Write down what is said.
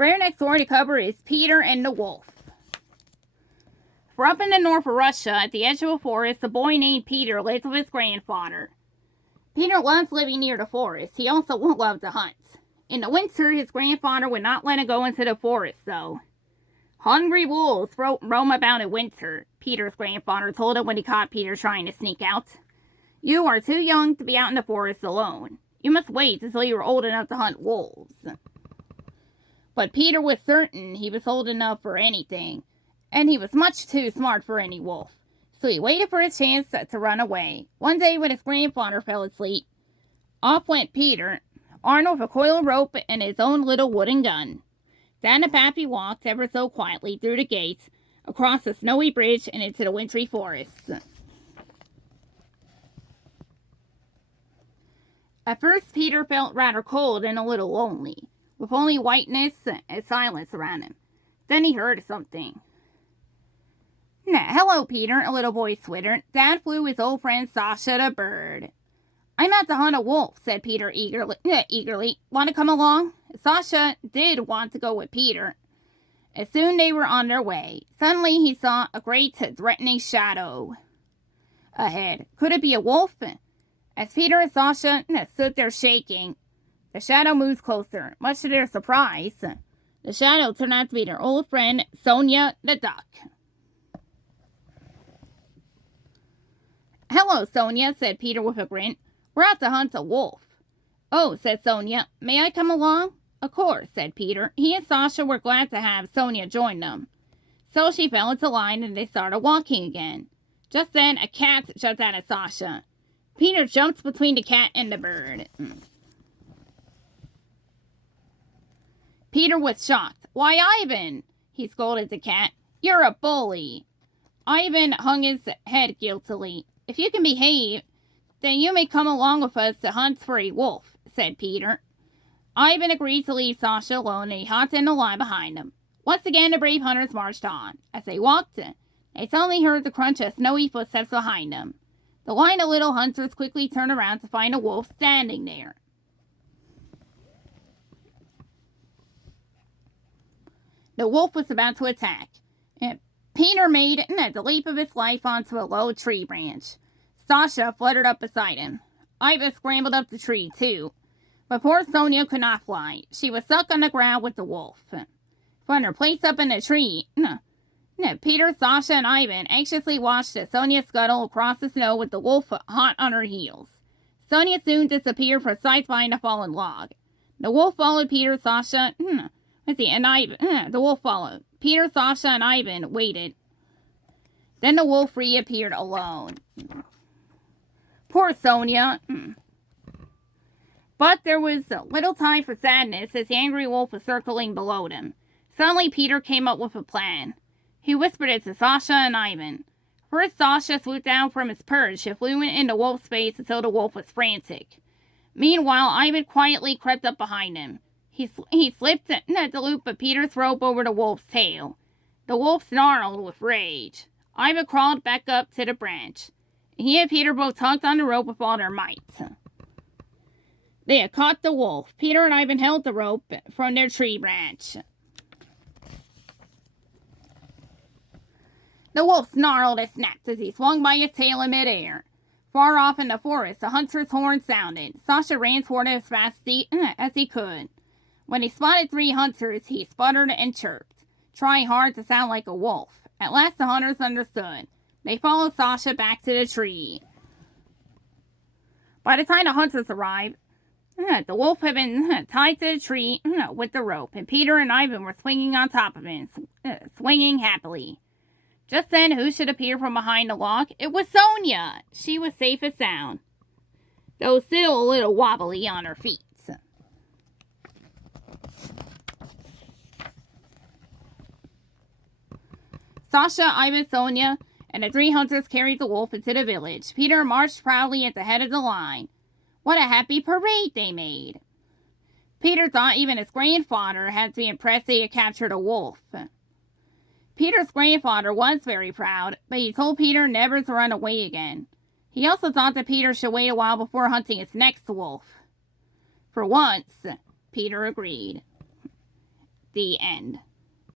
Bear next door to cover is Peter and the wolf. For up in the north of Russia, at the edge of a forest, a boy named Peter lives with his grandfather. Peter loves living near the forest. He also loved to hunt. In the winter, his grandfather would not let him go into the forest, though. Hungry wolves roam about in winter, Peter's grandfather told him when he caught Peter trying to sneak out. You are too young to be out in the forest alone. You must wait until you are old enough to hunt wolves. But Peter was certain he was old enough for anything, and he was much too smart for any wolf. So he waited for his chance to run away. One day when his grandfather fell asleep, off went Peter, armed with a coil of rope and his own little wooden gun. Down the path he walked ever so quietly through the gates, across the snowy bridge and into the wintry forests. At first, Peter felt rather cold and a little lonely, with only whiteness and silence around him. Then he heard something. Hello, Peter, a little voice twittered. Down flew his old friend Sasha the bird. I'm out to hunt a wolf, said Peter eagerly. Want to come along? Sasha did want to go with Peter. As soon they were on their way, suddenly he saw a great threatening shadow ahead. Could it be a wolf? As Peter and Sasha stood there shaking, the shadow moved closer. Much to their surprise, the shadow turned out to be their old friend, Sonia the duck. Hello, Sonia, said Peter with a grin. We're out to hunt a wolf. Oh, said Sonia. May I come along? Of course, said Peter. He and Sasha were glad to have Sonia join them. So she fell into line and they started walking again. Just then, a cat jumped out at Sasha. Peter jumped between the cat and the bird. Peter was shocked. Why, Ivan, he scolded the cat. You're a bully. Ivan hung his head guiltily. If you can behave, then you may come along with us to hunt for a wolf, said Peter. Ivan agreed to leave Sasha alone and he hopped in the line behind him. Once again, the brave hunters marched on. As they walked, they suddenly heard the crunch of snowy footsteps behind them. The line of little hunters quickly turned around to find a wolf standing there. The wolf was about to attack. Peter made the leap of his life onto a low tree branch. Sasha fluttered up beside him. Iva scrambled up the tree, too. But poor Sonia could not fly. She was stuck on the ground with the wolf. From her place up in the tree, Peter, Sasha, and Ivan anxiously watched as Sonia scuttle across the snow with the wolf hot on her heels. Sonia soon disappeared from sight behind a fallen log. The wolf followed Peter, Sasha, and Ivan. The wolf followed. Peter, Sasha, and Ivan waited. Then the wolf reappeared alone. Poor Sonia. But there was little time for sadness as the angry wolf was circling below them. Suddenly Peter came up with a plan. He whispered it to Sasha and Ivan. First, Sasha swooped down from his perch and flew in the wolf's face until the wolf was frantic. Meanwhile, Ivan quietly crept up behind him. He slipped the loop of Peter's rope over the wolf's tail. The wolf snarled with rage. Ivan crawled back up to the branch. He and Peter both tugged on the rope with all their might. They had caught the wolf. Peter and Ivan held the rope from their tree branch. The wolf snarled and snapped as he swung by his tail in midair. Far off in the forest, a hunter's horn sounded. Sasha ran toward it as fast as he could. When he spotted 3 hunters, he sputtered and chirped, trying hard to sound like a wolf. At last the hunters understood. They followed Sasha back to the tree. By the time the hunters arrived, the wolf had been tied to the tree with the rope, and Peter and Ivan were swinging on top of it, swinging happily. Just then, who should appear from behind the log? It was Sonia. She was safe and sound, though still a little wobbly on her feet. Sasha, Ivan, Sonia, and the 3 hunters carried the wolf into the village. Peter marched proudly at the head of the line. What a happy parade they made. Peter thought even his grandfather had to be impressed they had captured a wolf. Peter's grandfather was very proud, but he told Peter never to run away again. He also thought that Peter should wait a while before hunting his next wolf. For once, Peter agreed. The end.